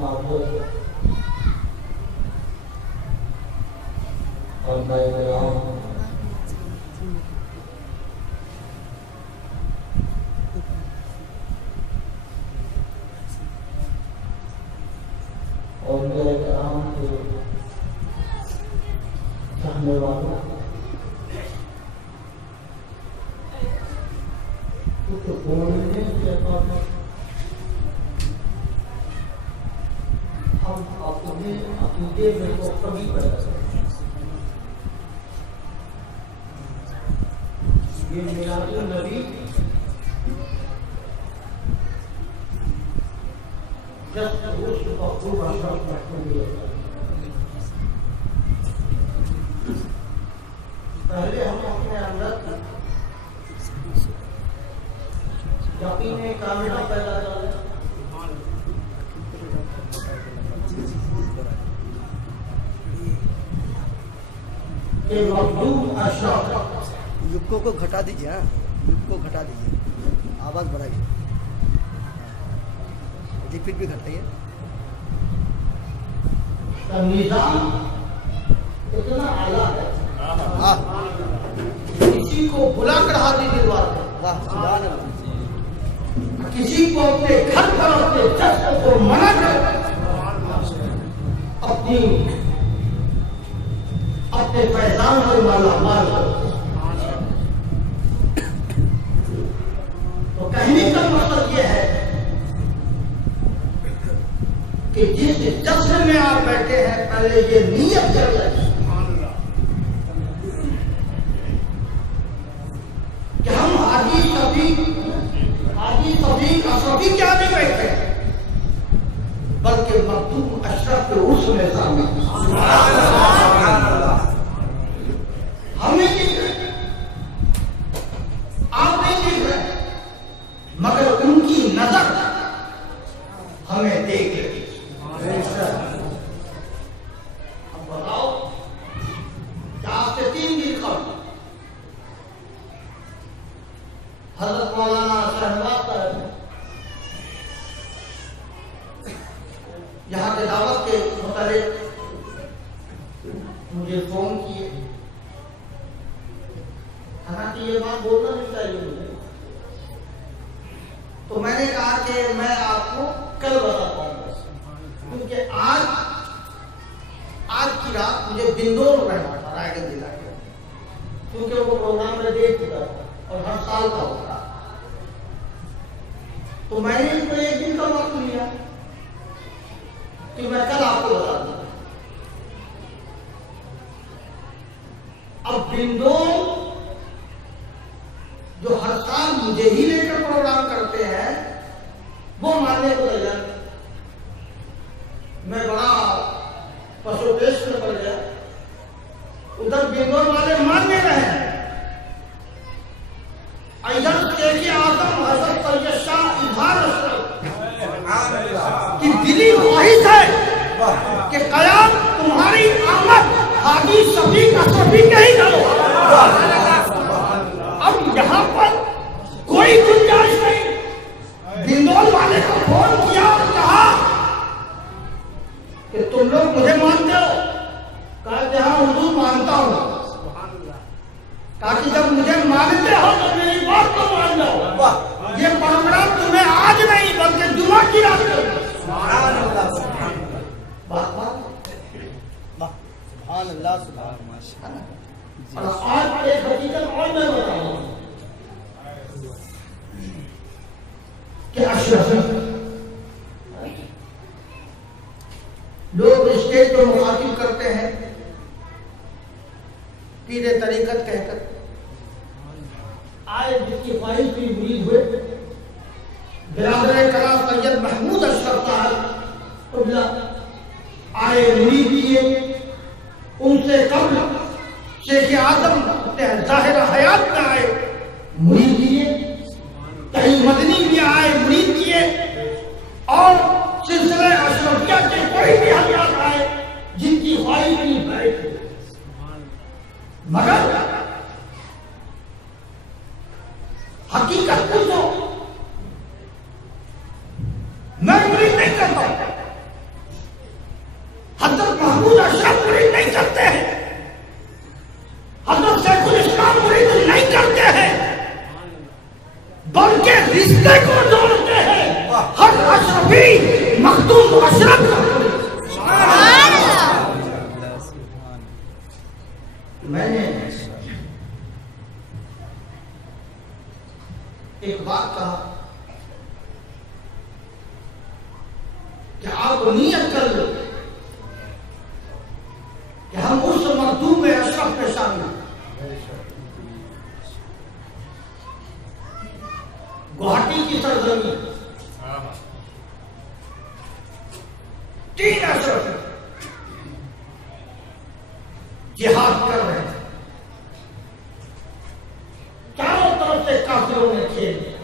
اور میرے کرام کے چاہنے والوں بولنے کے بعد ہم اپنے عقیدے میں تو کبھی پیدا کرتے ہیں. یہ میلاد النبی پہلے ہم اپنے اندر یقین کاملہ پیدا کریں کہ مطلوب اشرف. یوکو کو گھٹا دیجیے، یوکو کو گھٹا دیجیے، آواز بڑھائیے. پھر بھی گھٹتے ہیں. نظام اتنا اعلیٰ ہے کسی کو بلا کر حاضری دلواتے ہیں، کسی کو اپنے گھر پر اپنے جسد کو منع کر اپنے فیضان سے مالا مال کرتے ہیں. تو کہنے کا مطلب یہ ہے کہ جس جشن میں آپ بیٹھے ہیں پہلے یہ نیت کر لیں کہ ہم حاجی صدیق اشرفی کیا نہیں بیٹھے بلکہ مکتوب اشرف کے عرس میں شامل. ہمیں دیکھ رہے آپ نہیں دیکھ رہے مگر ان کی نظر ہمیں دیکھ رہی. اب بتاؤ چار سے 3 دن قبل حضرت مولانا شہباز صاحب یہاں کے دعوت کے متعلق مجھے فون کیے. حالانکہ یہ بات بولنا نہیں چاہیے مجھے، تو میں نے کہا کہ میں آپ کو کل بتاتا ہوں، کیونکہ آج کی رات مجھے بندور رہنا تھا رائے گنج ضلع کے، کیونکہ وہ پروگرام میں دیکھ چکا تھا اور ہر سال کا ہوتا. تو میں نے ان کو 1 دن کا وقت لیا کہ میں کل آپ کو بتا دوں. اب بندور جو ہر سال مجھے ہی لے کر پروگرام کرتے ہیں وہ ماننے کو تیار. میں بڑا پسو پیش میں پڑ گیا. ادھر بندور والے ماننے رہے، ادھر شیخ اعظم حضرت طیب شاہ اظہار اشرف کی دلی خواہش ہے کہ قیام تمہاری آمد حاجی صدیق اشرفی کے ہی کرو. اب یہاں پر کوئی گنجائش نہیں. بندور والے کو فون کیا اور کہا کہ تم لوگ مجھے مانتے ہو؟ کہا کہ ہاں حضور مانتا ہوں. کہا کہ جب مجھے مانتے ہو تو میری بات کو مان لو. یہ پروگرام تمہیں آج نہیں بلکہ جمعہ کی رات کو. سبحان اللہ سبحان اللہ سبحان. اور آج ایک حقیقت اور میں بتاؤں کہ اشرف لوگ اسٹیج پر مخاطب کرتے ہیں پیر طریقت کہہ کر. آئے جس کی خواہش بھی مرید ہوئے برادر کرام سید محمود اشرف صاحب آئے مرید کیے. ان سے قبل شیخ اعظم ظاہر حیات میں آئے مرید کیے. کہیں مدنی بھی آئے مرید کیے. اور سلسلہ اشرفیہ کے کوئی بھی حضرات آئے جن کی خواہش بھی بیٹھ ہوئے. مگر حقیقت پوچھو میں مرید نہیں کرتا ہوں. مقصود اشرف کا میں نے ایک بات کہا کہ آپ نیت کر لو کہ ہم اس مخدوم اشرف میں شامل ہیں. گوہاٹی کی سرزمین 3 اشرف جہاد کر رہے ہیں. چاروں طرف سے کافروں نے کھیل دیا.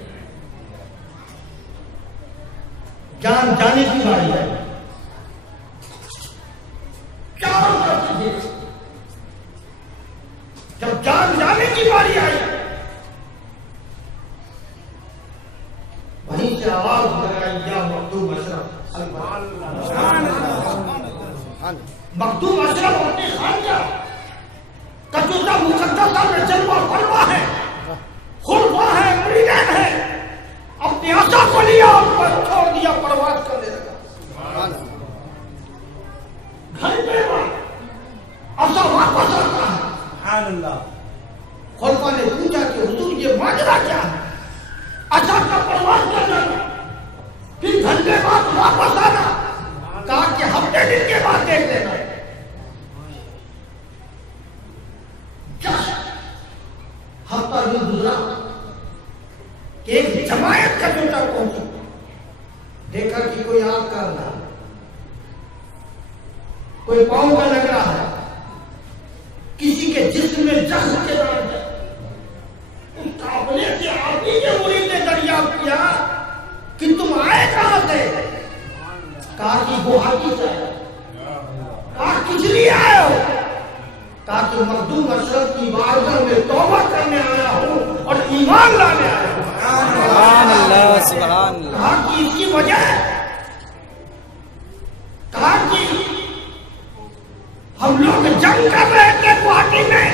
جان جانے کی باری آئی. چاروں طرف سے کھیل. جب جان جانے کی باری آئی وہیں سے آواز لگائی یا مخدوم اشرف. مخدوم اشرف اپنے خانجہ کچوتا مقدسہ میں جلوہ فرما ہے, خلفا ہے, مریدین ہے. اپنی آسا کو لیا اور پر چھوڑ دیا, پرواز کرنے لگا. گھر پہ آسا واپس آتا ہے. خلفا نے پوچھا کہ حضور یہ ماجرا کیا ہے؟ آسا کا پرواز کرنا, پھر گھنٹے بعد واپس آنا. کہا کہ ہفتے دن کے بعد دیکھ لینا. ہفتہ دن گزرا کہ ایک جماعت کا بیٹا پہنچا. دیکھا کہ کوئی آگ کر رہا, کوئی پاؤں کا لگ رہا ہے, کسی کے جسم میں زخم کے دار ہے. اس قافلے سے آپ ہی کے مرید نے دریافت کیا کہ تم آئے کہاں سے؟ کہا کہ گوہاٹی سے آئے. کہا کس لیے آئے ہو؟ کہا کہ مخدوم اشرف کی بارگاہ میں توبہ کرنے آیا ہوں اور ایمان لانے آیا ہوں. سبحان اللہ, سبحان اللہ. کہا کہ اس کی وجہ, کہا کہ ہم لوگ جنگ کر رہے تھے گوہاٹی میں,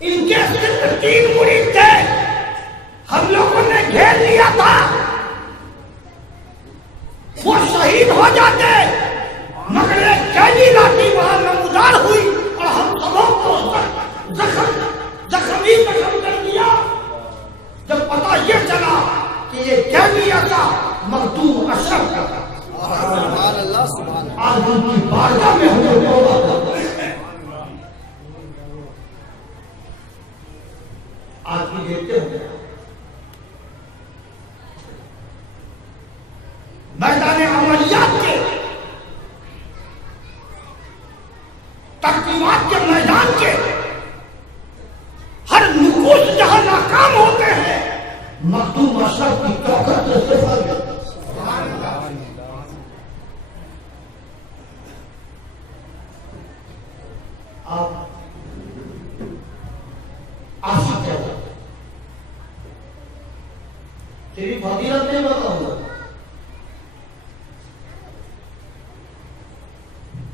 ان کے صرف 3 مرید تھے, ہم لوگوں نے گھیر لیا تھا. وہ شہید ہو جاتے مگر ایک قیدی لاٹھی وہاں نمودار ہوئی اور ہم سبوں کو زخمی کر دیا. جب پتہ یہ چلا کہ یہ قیدی ایسا مخدوم اشرف کا تھا, سبحان اللہ, سبحان اللہ. آج ان کی بارگاہ میں ہمیں توبہ کرتے ہیں. آج بھی دیکھتے ہو میدان عملیات کے, تقریبات کے میدان کے ہر نکوس جہاں ناکام ہوتے ہیں مخدوم اشرف کی طاقت سے سفر کرتے ہیں. آپ عاشق کیا ہوتا تیری فضیلت نہیں بتاؤں گا,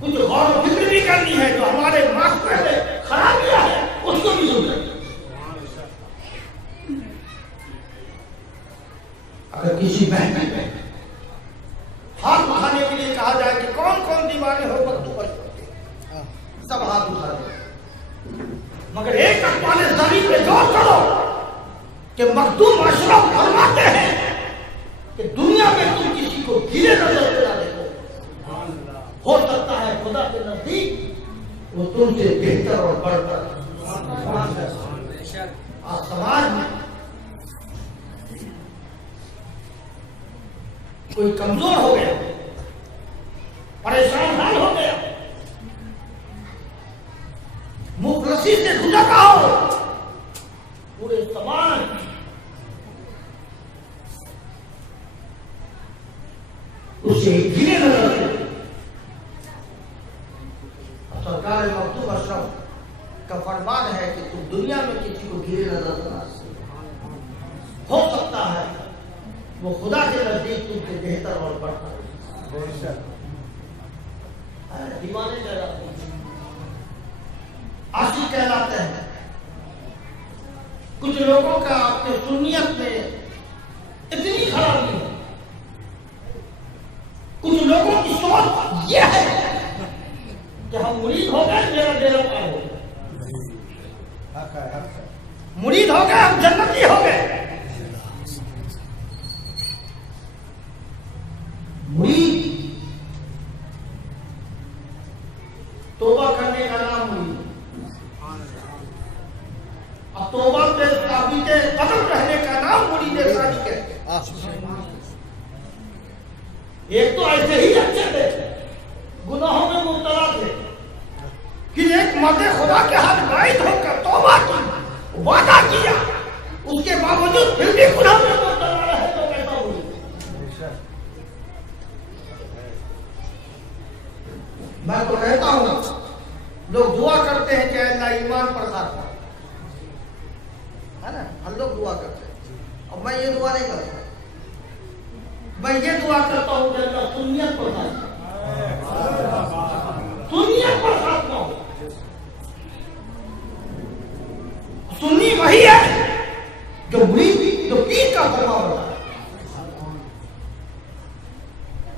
کچھ غور و فکر بھی کرنی ہے. جو ہمارے معاشرے میں خرابیاں ہے اس کو بھی دور کریں. اگر کسی بہن میں ہاتھ اٹھانے کے لیے کہا جائے کہ کون کون دیوانے ہو مخدوم اشرف کے, سب ہاتھ اٹھا دیں. مگر ایک اقوال ضریب پہ غور کرو کہ مخدوم اشرف فرماتے ہیں کہ دنیا میں تم کسی کو گرے نظر سے نہ دیکھو, ہو سکتا ہے خدا کے نزدیک وہ تم سے بہتر اور بڑھ کر. آج سماج میں کوئی کمزور ہو گیا, پریشان حال ہو گیا, مفلسی سے گزر رہا ہو, پورے سماج اسے گرے نظر سے. سرکار مخدوم اشرف کا فرمان ہے کہ تم دنیا میں کسی کو گرے نظر نہ, ہو سکتا ہے وہ خدا کے نزدیک تم سے بہتر اور بڑھتا. دیوانے کہلاتے ہیں, عاشق کہلاتے ہیں. کچھ لوگوں کا اپنے سنیت میں اتنی خرابی ہے کچھ لوگوں کی سوچ یہ ہے کہ ہم مرید ہو گئے میرا ڈیرا پار ہو گیا، مرید ہو گئے ہم جنتی ہو گئے. مرید توبہ کرنے کا نام مرید. اب توبہ پہ ثابت قدم رہنے کا نام مرید صادق ہے. ایک تو ایسے ہی اچھے تھے، گناہوں میں مبتلا تھے، پھر ایک مرد خدا کے ہاتھ باعث ہو کر توبہ کی، وعدہ کیا، اس کے باوجود پھر بھی گناہ میں مبتلا رہے تو کیسا ہوئی؟ میں تو کہتا ہوں لوگ دعا کرتے ہیں کہ اللہ ایمان پر خاص ہے نا، ہم لوگ دعا کرتے ہیں. اب میں یہ دعا نہیں کرتا، میں یہ دعا کرتا ہوں کہ اللہ سنیت پر خاص، سنیت پر خاص نہ ہو. سنی وہی ہے جو مرید، جو پیر کا فرما ہوتا ہے.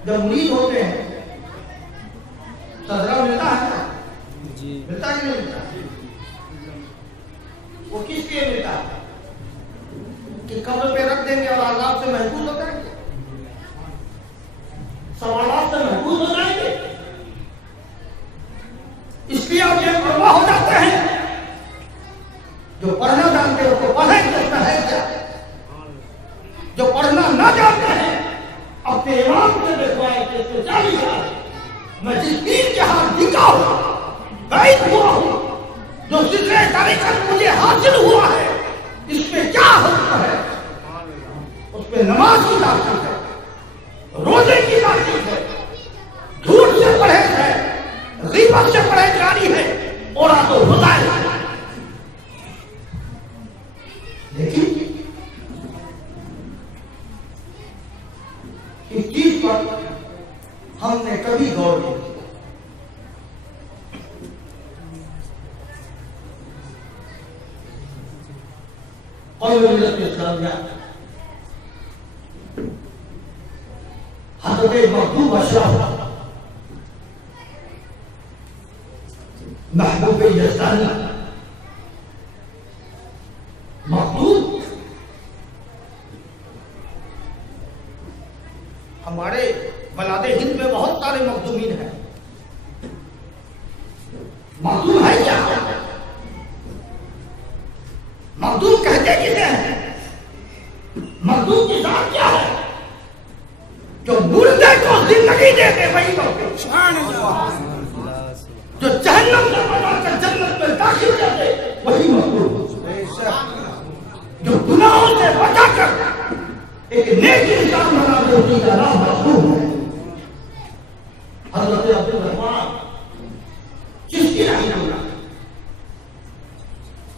جب مرید ہوتے ہیں صدرہ ملتا ہے نا، ملتا ہے کہ نہیں ملتا؟ وہ کس لیے ملتا ہے؟ کہ قبر پہ رکھ دیں گے اور عذاب سے محفوظ ہو جائیں گے، سوالات سے محفوظ ہو جائیں گے. اس لیے آپ یہ پرواہ ہو جاتے ہیں. جو پڑھنا جانتے ہیں وہ پڑھیں کہ اس میں ہے کیا. جو پڑھنا نہ جانتے ہیں اپنے امام سے دکھوائیں کہ اس میں کیا لکھا ہے. میں جس دین کے ہاتھ دکھا ہوں، بعید ہوا ہوں، جو ذکر طریقت مجھے حاصل ہوا ہے، اس میں کیا حکم ہے. اس میں نماز کی تاکید ہے، روزے کی تاکید ہے، جھوٹ سے پرہیز ہے، غیبت سے پرہیز جاری ہے، اور تو ہوتا ہے. لیکن اس چیز پر ہم نے کبھی غور نہیں کیا. ملت اسلامیہ حضرت محبوب اشرف محبوب یزدانی محبوب ہمارے بلاد ہند میں بہت سارے مخدومین ہیں. مخدوم ہے کیا؟ مخدوم کہتے کسے ہیں؟ مخدوم کی ذات کیا ہے؟ جو مردے کو زندگی دیتے وہی مخدوم. جو جہنم سے بنا کر جنت میں داخل کرتے وہی مخدوم. جو گناہوں سے بچا کر ایک نیک انسان بنا دے اسی کا نام مخدوم ہے. حضرت عبد الرحمن چشتی رحمہ اللہ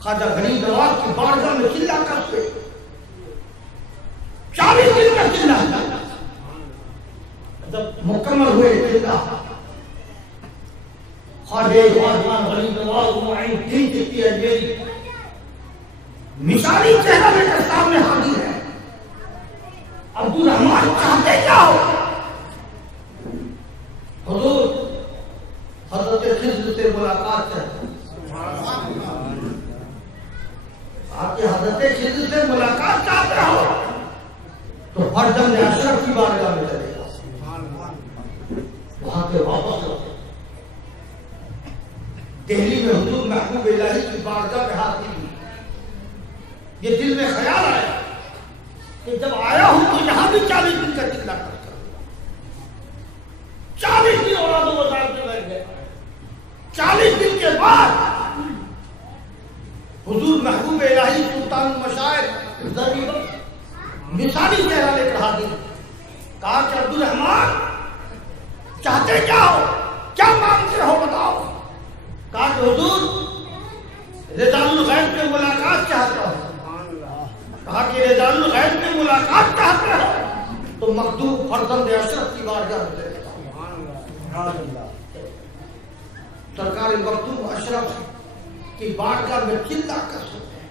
خواجہ غریب نواز کی بارگاہ میں چلا کرتے 40 دن کا چلا. جب مکمل ہوئے چلا خواجہ غریب نواز معین دل چکی ہے میری مثالی چہرہ لے کر سامنے حاضر ہے. عبد الرحمن چاہتے کیا ہو؟ حضور حضرت خضر سے ملاقات کرتے. آپ کے حضرت خضر سے ملاقات چاہتے ہو تو فرزند اشرف کی بارگاہ میں چلے گا، وہاں سے واپس لوٹے. دہلی میں حضور محبوب الہی کی بارگاہ میں حاضری ہوئی. یہ دل میں خیال آیا کہ جب آیا ہوں تو یہاں بھی 40 دن کا چلا کرتا. 40 دن اولاد و وزار میں بیٹھ گئے. 40 دن کے بعد حضور محبوب الہی سلطان المشائخ ضریب مثالی چہرہ لے کر حاضر. کہا کہ عبد الرحمن چاہتے کیا ہو؟ کیا مانگتے ہو بتاؤ. کہا کہ حضور رضا الغیب میں ملاقات چاہتا ہوں. کہا کہ رضا الغیب میں ملاقات چاہتے ہو تو مخدوم فرزند اشرف کی بارگاہ میں چلے جاؤ. سرکار مخدوم اشرف کی بارگاہ میں چلا کر سکتے ہیں.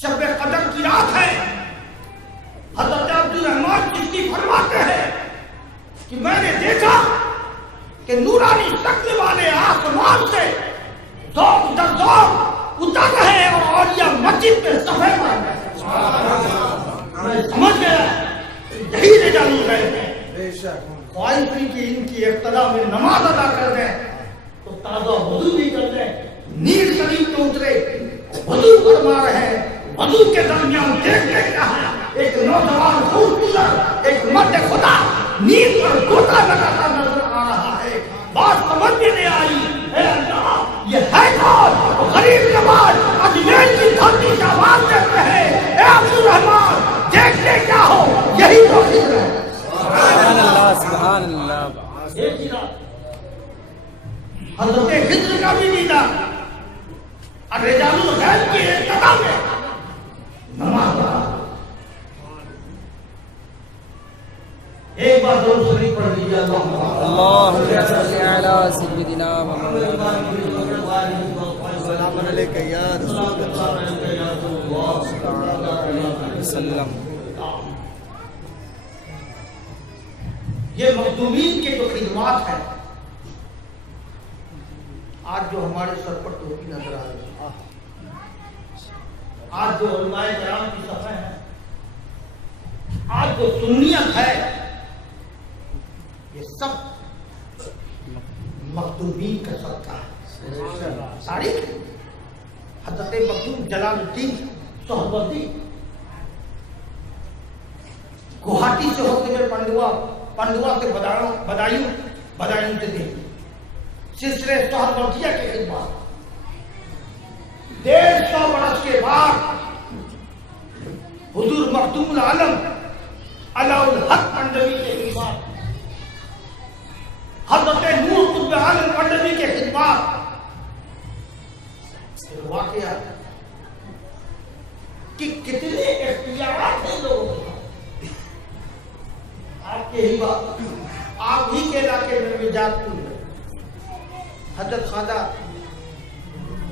شب قدر کی رات ہے. حضرت عبد الرحمن چشتی فرماتے ہیں کہ میں نے دیکھا کہ نورانی شکل والے آسمان سے ذوق در ذوق اتر رہے ہیں اور اولیاء مسجد میں صفحے پڑھ رہے ہیں. میں سمجھ گیا یہی رجال گئے ہیں. خواہش تھی کہ ان کی اقتدا میں نماز ادا کر دیں تو تازہ وضو بھی کر دیں. نیل شریف میں اترے وضو فرما رہے ہیں. وضو کے درمیان دیکھتے رہا ایک نوجوان خوبصورت ایک مرد خدا نیل پر گوتا لگاتا نظر آ رہا ہے. بات سمجھ میں نہیں آئی. اے اللہ یہ ہے کون؟ غریب نواز اجمیر کی دھرتی سے آواز دیتے ہیں اے عبدالرحمان دیکھتے کیا ہو یہی تو خیر ہے. سبحان اللہ سبحان اللہ. حضرت خضر کا بھی دیدار الرجال الغیب کی ابتدا میں نماز پڑھا. ایک بار درود شریف پڑھ لیجیے. اللہم صل علی سیدنا محمد السلام علیکم یا رسول اللہ صلی اللہ علیہ وسلم. یہ مخدومین کے جو خدمات ہیں آج جو ہمارے سر پر ٹوپی نظر آ رہی ہے, آج جو علماء کرام کی صفحے ہیں, آج جو سنیت ہے, یہ سب مخدومین کا صدقہ ہے. تاریخ حضرت مخدوم جلال الدین سہروردی گوہاٹی سے ہوتے ہوئے پنڈوا سے بدایوں سے دے سلسلے سہروردیہ کے خدمات 150 برس کے بعد حضور مخدوم العالم علاء الحق پنڈوی کے خدمات, حضرت نور قطب عالم پنڈوی کے خدمات. واقعہ کہ کتنے اختیارات ہیں لوگوں کے. آپ کے ہی بات آپ ہی کے علاقے میں مجاز پور ہے. حضرت خواجہ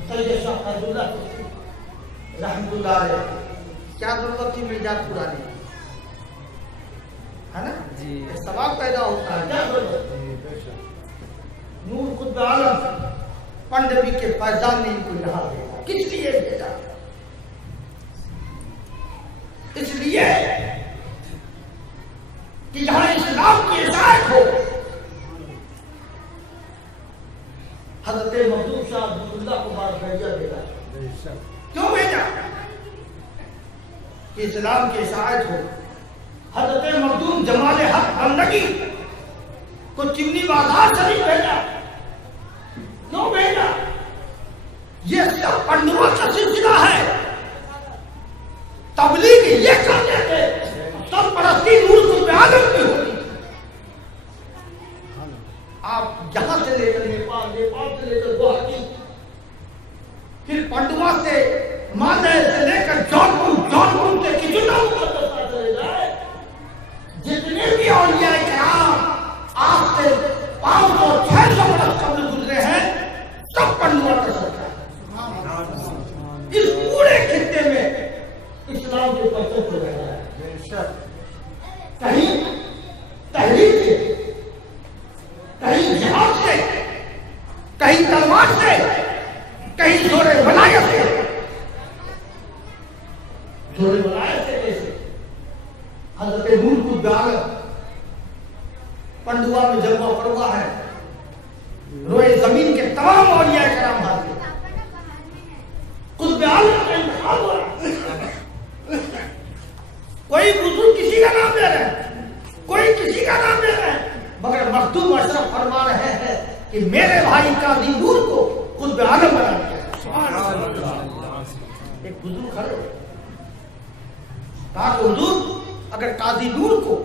سید شاہ فیض اللہ رحمۃ اللہ علیہ کیا ضرورت تھی مجاز پور آنے کی, ہے نا جی, سوال پیدا ہوتا ہے کیا ضرورت. نور قطب عالم پنڈوی کے فیضان نے ان کو یہاں بھیجا. کس لیے بھیجا؟ اس لیے کہ یہاں اسلام کی اشاعت ہو. حضرت مخدوم شاہ عبداللہ کو بات بھیجا. کیوں بھیجا؟ کہ اسلام کی اشاعت ہو. حضرت مخدوم جمال حق بندگی کو چمنی بازار شریف بھیجا. کیوں بھیجا؟ یہ سب پنڈوا کا سلسلہ ہے. تبلیغ یہ کرتے تھے سب پرستی نور قطب عالم کی ہوتی. آپ یہاں سے لے کر نیپال سے لے کر گوہاٹی, پھر پنڈوا سے مالدہ سے لے کر جونپور سے کچنم تک چلے جائے, جتنے بھی اولیاء کرام آج سے 500-600 برس قبل گزرے ہیں سب پنڈوا کا صدقہ ہے. اس پورے خطے میں اسلام کے پرچم ہو رہا ہے. کہیں تحریک سے, کہیں جہاد سے, کہیں تلوار سے, کہیں زور ولایت سے. زور ولایت سے کیسے؟ حضرت نور قطب عالم پنڈوا میں جلوہ فرما ہے. روئے زمین کے تمام اولیاء کرام حاضر. قطب عالم کا انتخاب ہو رہا ہے. کوئی بزرگ کسی کا نام دے رہے ہیں, کوئی کسی کا نام دے رہے ہیں, مگر مخدوم اشرف فرما رہے ہیں کہ میرے بھائی قاضی نور کو قطب عالم بنا دیا. ایک بزرگ کھڑے کہا کہ حضور اگر قاضی نور کو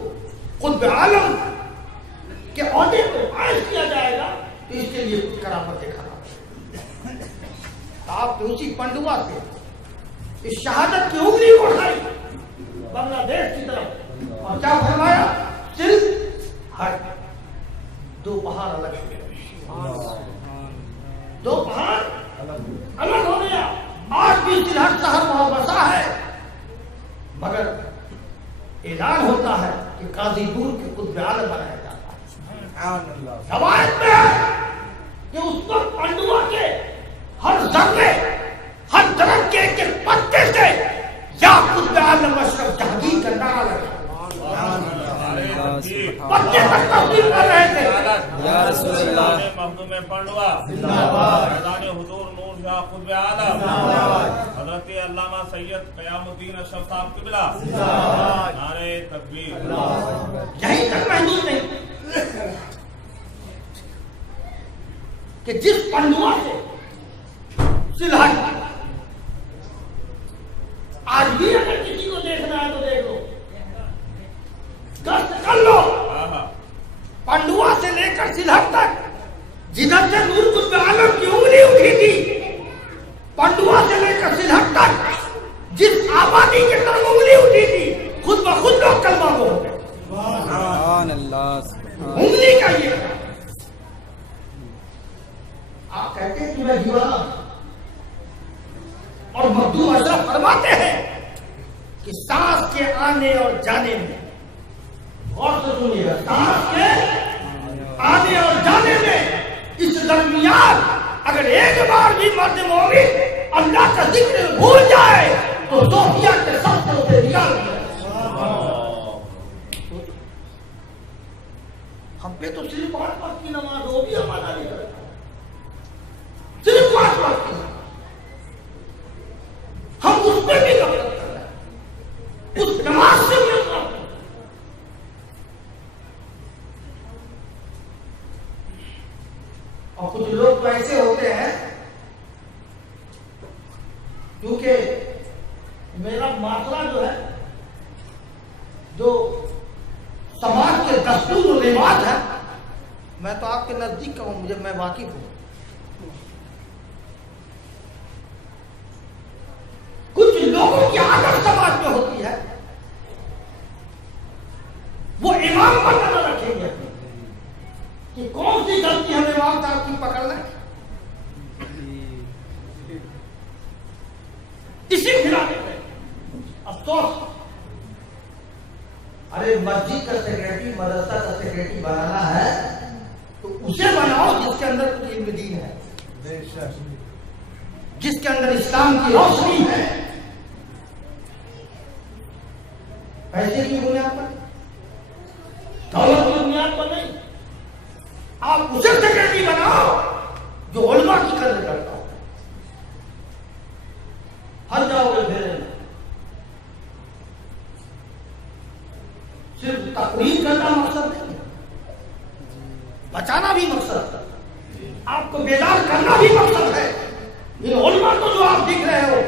قطب عالم کے عہدے پر فائز کیا جائے گا تو اس کے لیے کچھ کرامت دکھانا. آپ تو اسی پنڈوا سے اس شہادت کی انگلی کو اٹھائی بنگلہ دیش کی طرف اور کیا فرمایا, صرف ہر 2 پہاڑ الگ ہو گئے. 2 پہاڑ الگ ہو گیا. آج بھی سرحد شہر وہاں بسا ہے, مگر اعلان ہوتا ہے کہ قاضی نور کے قطب عالم بنایا جاتا ہے. روایت میں ہے کہ اس وقت پنڈوا کے ہر ذرے ہر درخت کے ایک ایک پتے سے یا قطب عالم اشرف جہانگیر کا نعرہ لگا، پتے تک تبدیل کر رہے تھے. یا رسول اللہ مخدوم پنڈوا زندہ باد، فیضان حضور نور شاہ قطب عالم زندہ باد، حضرت علامہ سید قیام الدین اشرف صاحب قبلہ زندہ باد، نعرہ تکبیر. یہیں تک محدود نہیں کہ جس پنڈوا سے سلہٹ آج بھی اگر کسی کو دیکھنا ہے تو دیکھ لو، گشت کر لو. پنڈوا سے لے کر سلہٹ تک جدھر سے نور قطب عالم کی انگلی اٹھی تھی، پنڈوا سے لے کر سلہٹ تک جس آبادی کی طرف انگلی اٹھی تھی خود بخود لوگ کلمہ گو ہو گئے. سبحان اللہ. انگلی کا یہ ہے. آپ کہتے ہیں کہ میں دیوانہ، اور مخدوم اشرف فرماتے ہیں کہ سانس کے آنے اور جانے میں، غور سے سنیے، سانس کے آنے اور جانے میں اس درمیان اگر ایک بار بھی مرد مومن اللہ کا ذکر بھول جائے تو صوفیہ کے سب سے اسے نکال دیا. ہم پہ تو صرف 5 وقت کی نماز، وہ بھی ہم ادا نہیں کرتے، صرف 5 وقت کی نماز ہم اس پہ بھی غفلت کر رہے ہیں، اس نماز سے بھی غفلت کر رہے ہیں. اور کچھ لوگ تو ایسے ہوتے ہیں، کیونکہ میرا معاشرہ جو ہے، جو سماج کے دستور و رواج ہے، میں تو آپ کے نزدیک کا ہوں، مجھے میں واقف ہوں. کچھ لوگوں کی عادت سماج میں ہوتی ہے، وہ امام پر نظر رکھیں گے کہ کون سی غلطی ہم امام صاحب کی پکڑ لیں، اسی پھرا دیتے ہیں. افسوس، ارے مسجد کا سیکرٹری، مدرسہ کا سیکرٹری بنانا ہے تو اسے بناؤ جس کے اندر کچھ علم دین ہے، جس کے اندر اسلام کی روشنی ہے. پیسے کی بنیاد پر، دولت کی بنیاد پر نہیں. آپ اسے سیکرٹری بناؤ جو علماء کی قدر کرتا ہو. ہر جاؤ گے پھر صرف تقریر کرنا مقصد نہیں، بچانا بھی مقصد ہے، آپ کو بیدار کرنا بھی مقصد ہے. ان علماء کو جو آپ دیکھ رہے ہو،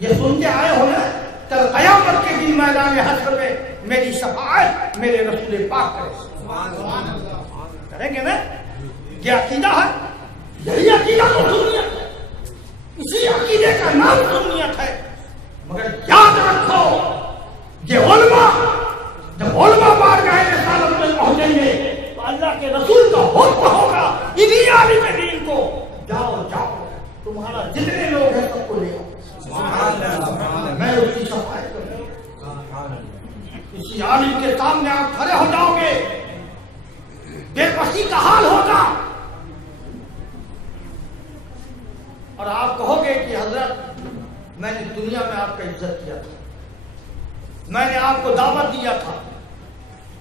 یہ سن کے آئے ہو نا، کل قیامت کے دن میدان حشر میں میری شفاعت میرے رسول پاک کریں گے نا. یہ عقیدہ ہے، یہی عقیدہ تو سنیت ہے، اسی عقیدے کا نام سنیت ہے. مگر یاد رکھو، یہ علماء جب علماء بارگاہ رسالت میں پہنچیں گے تو اللہ کے رسول کا حکم ہوگا انہی عالم دین کو، جاؤ جاؤ تمہارا جتنے لوگ ہیں سب کو لے آؤ، میں اس کی شفاعت کروں. اسی عالم کے سامنے آپ کھڑے ہو جاؤ گے، بے بسی کا حال ہوگا، اور آپ کہو گے کہ حضرت میں نے دنیا میں آپ کا عزت کیا تھا، میں نے آپ کو دعوت دیا تھا،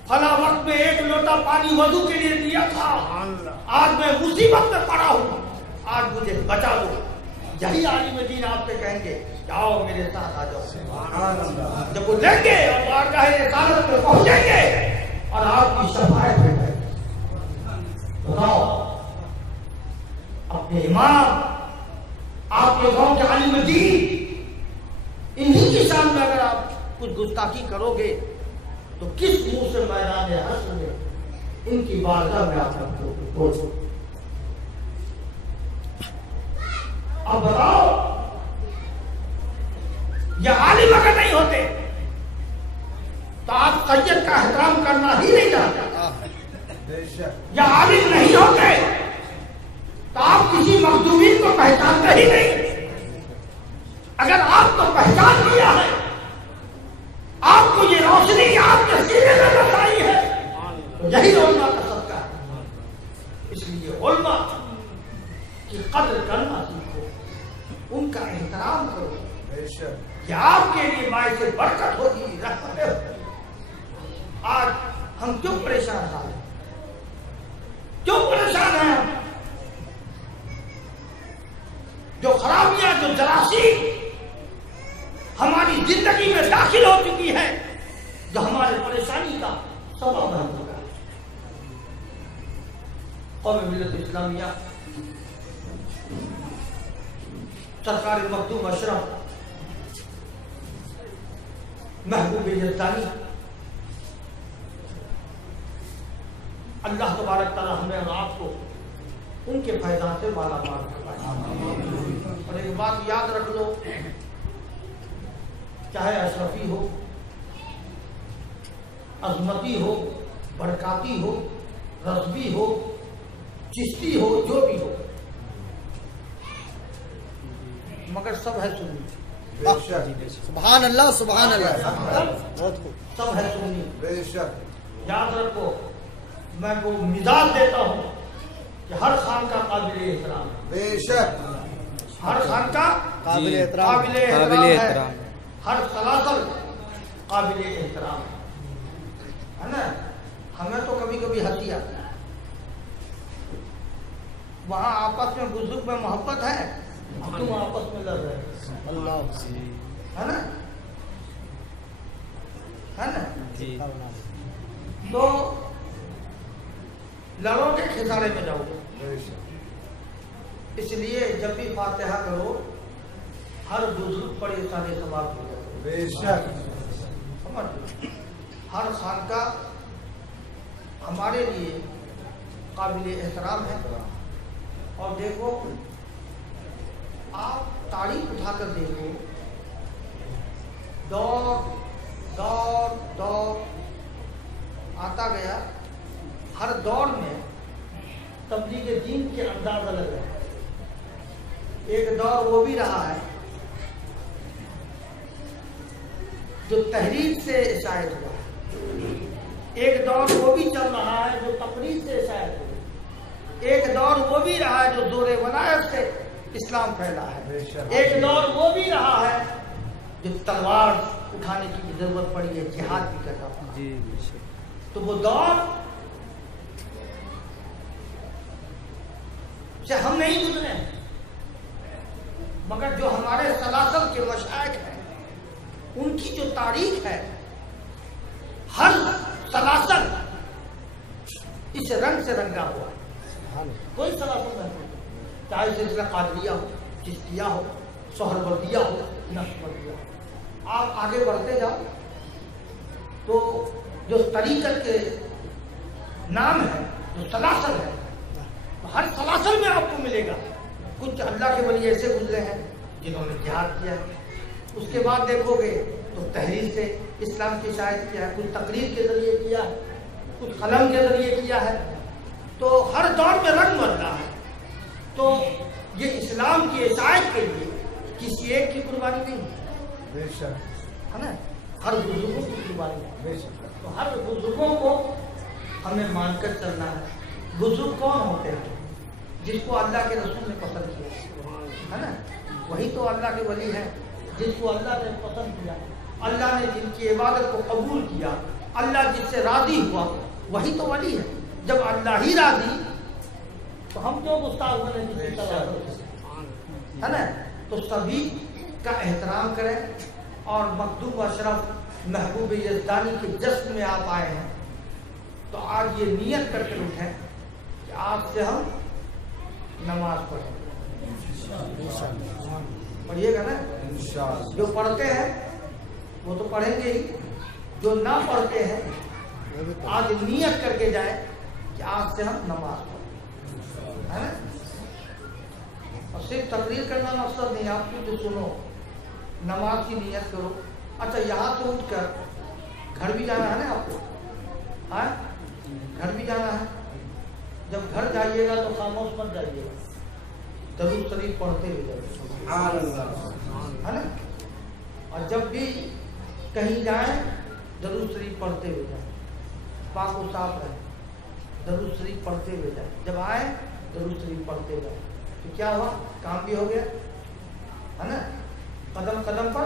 فلاں وقت میں 1 لوٹا پانی وضو کے لیے دیا تھا، آج میں مصیبت میں پڑا ہوں، آج مجھے بچا دو. یہی عالم دین آپ سے کہیں گے جاؤ میرے ساتھ آ جاؤ. جب وہ لیں گے اور بارگاہ رسالت میں پہنچیں گے اور آپ کی شفاعت میں گئے، بتاؤ اپنے امام، آپ کے گاؤں کے عالم دین، انہی کی شان میں اگر آپ کچھ گستاخی کرو گے تو کس منہ سے میدان حشر میں ان کی بارگاہ میں آپ کو. اب بتاؤ، یہ عالم اگر نہیں ہوتے تو آپ سید کا احترام کرنا ہی نہیں جانتے، یا عالم نہیں ہوتے تو آپ کسی مخدومین کو پہچانتے ہی نہیں. اگر آپ کو پہچان لیا ہے، آپ کو یہ روشنی آپ کے سینے میں بتائی ہے، تو یہی علماء کا صدقہ ہے. کہ آپ کے لیے باعث برکت ہوگی، رحمتیں ہوگی۔ آج ہم کیوں پریشان ہیں؟ کیوں پریشان ہیں ہم؟ جو خرابیاں، جو جراثیم ہماری زندگی میں داخل ہو چکی ہے، جو ہمارے پریشانی کا سبب بن چکا ہے۔ قوم ملت اسلامیہ سرکار مخدوم اشرف محبوب یزدانی اللہ تبارک تعالی ہمیں اور آپ کو ان کے فیضان سے مالا مال فرمائے۔ اور ایک بات یاد رکھ لو، چاہے اشرفی ہو، عظمتی ہو، برکاتی ہو، رضوی ہو، چشتی ہو، جو بھی ہو، مگر سب ہے سنی۔ سبحان اللہ، سبحان اللہ، سب ہے سنی۔ یاد رکھو، میں وہ مزاج دیتا ہوں کہ ہر خان کا قابل احترام ہے، بے شک ہر خان کا قابل احترام، قابل احترام ہے، ہر سلاسل قابل احترام ہے نا۔ ہمیں تو کبھی کبھی ہنسی آتی ہے، وہاں آپس میں بزرگ میں محبت ہے، تم آپس میں لڑ رہے ہو، اللہ ہے نا، ہے نا۔ جی تو لڑو گے کھسارے میں جاؤ گے، اس لیے جب بھی فاتحہ کرو ہر بزرگ پر یہ سارے ثواب ہو جاتے ہیں۔ بے شک سمجھ، ہر خان کا ہمارے لیے قابل احترام ہے۔ اور دیکھو، آپ تاریخ اٹھا کر دیکھو، دور دور دور آتا گیا، ہر دور میں تبلیغ دین کے انداز الگ ہے۔ ایک دور وہ بھی رہا ہے جو تحریر سے اشاعت ہوا ہے، ایک دور وہ بھی چل رہا ہے جو تقریر سے اشاعت ہوا ہے، ایک دور وہ بھی رہا ہے جو زور ولایت سے اسلام پھیلا ہے، ایک دور وہ بھی رہا ہے جو تلوار اٹھانے کی بھی ضرورت پڑی ہے، جہاد بھی کرنا پڑا۔ جی تو وہ دور سے ہم نہیں گزرے، مگر جو ہمارے سلاسل کے مشائخ ہیں ان کی جو تاریخ ہے، ہر سلاسل اس رنگ سے رنگا ہوا ہے، کوئی سلاسل نہیں، چاہے سلسلہ قادریہ ہو، چشتیہ ہو، سہروردیہ ہو، نقشبندیہ ہو۔ آپ آگے بڑھتے جاؤ تو جو طریقت کے نام ہے، جو سلاسل ہے، ہر سلاسل میں آپ کو ملے گا۔ کچھ اللہ کے ولی ایسے گزرے ہیں جنہوں نے جہاد کیا ہے، اس کے بعد دیکھو گے تو تحریر سے اسلام کی اشاعت کیا ہے، کچھ تقریر کے ذریعے کیا ہے، کچھ قلم کے ذریعے کیا ہے۔ تو ہر دور میں رنگ بن رہا ہے۔ تو یہ اسلام کی اشاعت کے لیے کسی ایک کی قربانی نہیں بے شک ہے نا، ہر بزرگوں کی قربانی ہے۔ بے شک تو ہر بزرگوں کو ہمیں مان کر چلنا ہے۔ بزرگ کون ہوتے ہیں؟ جس کو اللہ کے رسول نے پسند کیا ہے نا، وہی تو اللہ کے ولی ہیں۔ جس کو اللہ نے پسند کیا، اللہ نے جن کی عبادت کو قبول کیا، اللہ جس سے راضی ہوا، وہی تو ولی ہے۔ جب اللہ ہی راضی تو ہم کیوں گستاخ بنے کسی طرح، ہے نا۔ تو سبھی کا احترام کریں، اور مخدوم اشرف محبوب یزدانی کے جشن میں آپ آئے ہیں تو آج یہ نیت کر کے اٹھیں کہ آج سے ہم نماز پڑھیں۔ پڑھیے گا نا، انشاءاللہ جو پڑھتے ہیں وہ تو پڑھیں گے ہی، جو نہ پڑھتے ہیں آج نیت کر کے جائیں کہ آج سے ہم نماز پڑھیں، ہے نا۔ اور صرف تقریر کرنا مقصد نہیں، آپ کی جو سنو، نماز کی نیت کرو۔ اچھا، یہاں سے اٹھ کر گھر بھی جانا ہے نا آپ کو، ہاں گھر بھی جانا ہے۔ جب گھر جائیے گا تو خاموش مت جائیے گا، درود شریف پڑھتے ہوئے جائیے، سبحان اللہ، ہے نا۔ اور جب بھی کہیں جائیں درود شریف پڑھتے ہوئے جائیں، پاک و صاف رہیں، درود شریف پڑھتے ہوئے جائیں۔ جب آئیں درود شریف پڑھتے جائیں، تو کیا ہوا؟ کام بھی ہو گیا، ہے نا۔ قدم قدم پر